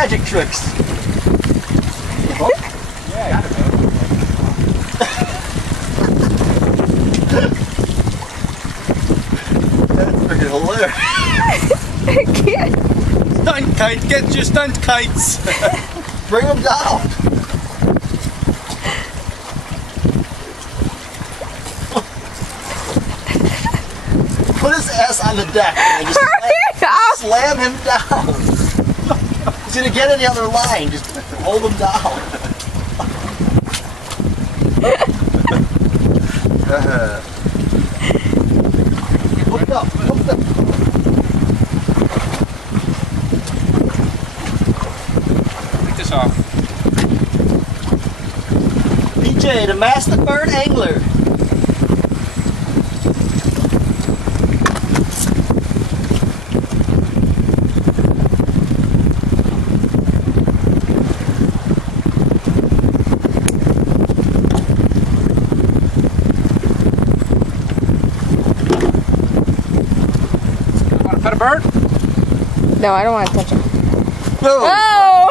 magic tricks. Oh, yeah, got it, man. That's freaking hilarious. I can't. Stunt kite, get your stunt kites. Bring them down. Put his ass on the deck and just slam him down. He's gonna get in the other line. Just hold him down. Hook up. Hook up. Take this off. PJ, the master bird angler. Want to pet a bird? No, I don't want to touch him. Boom. Oh!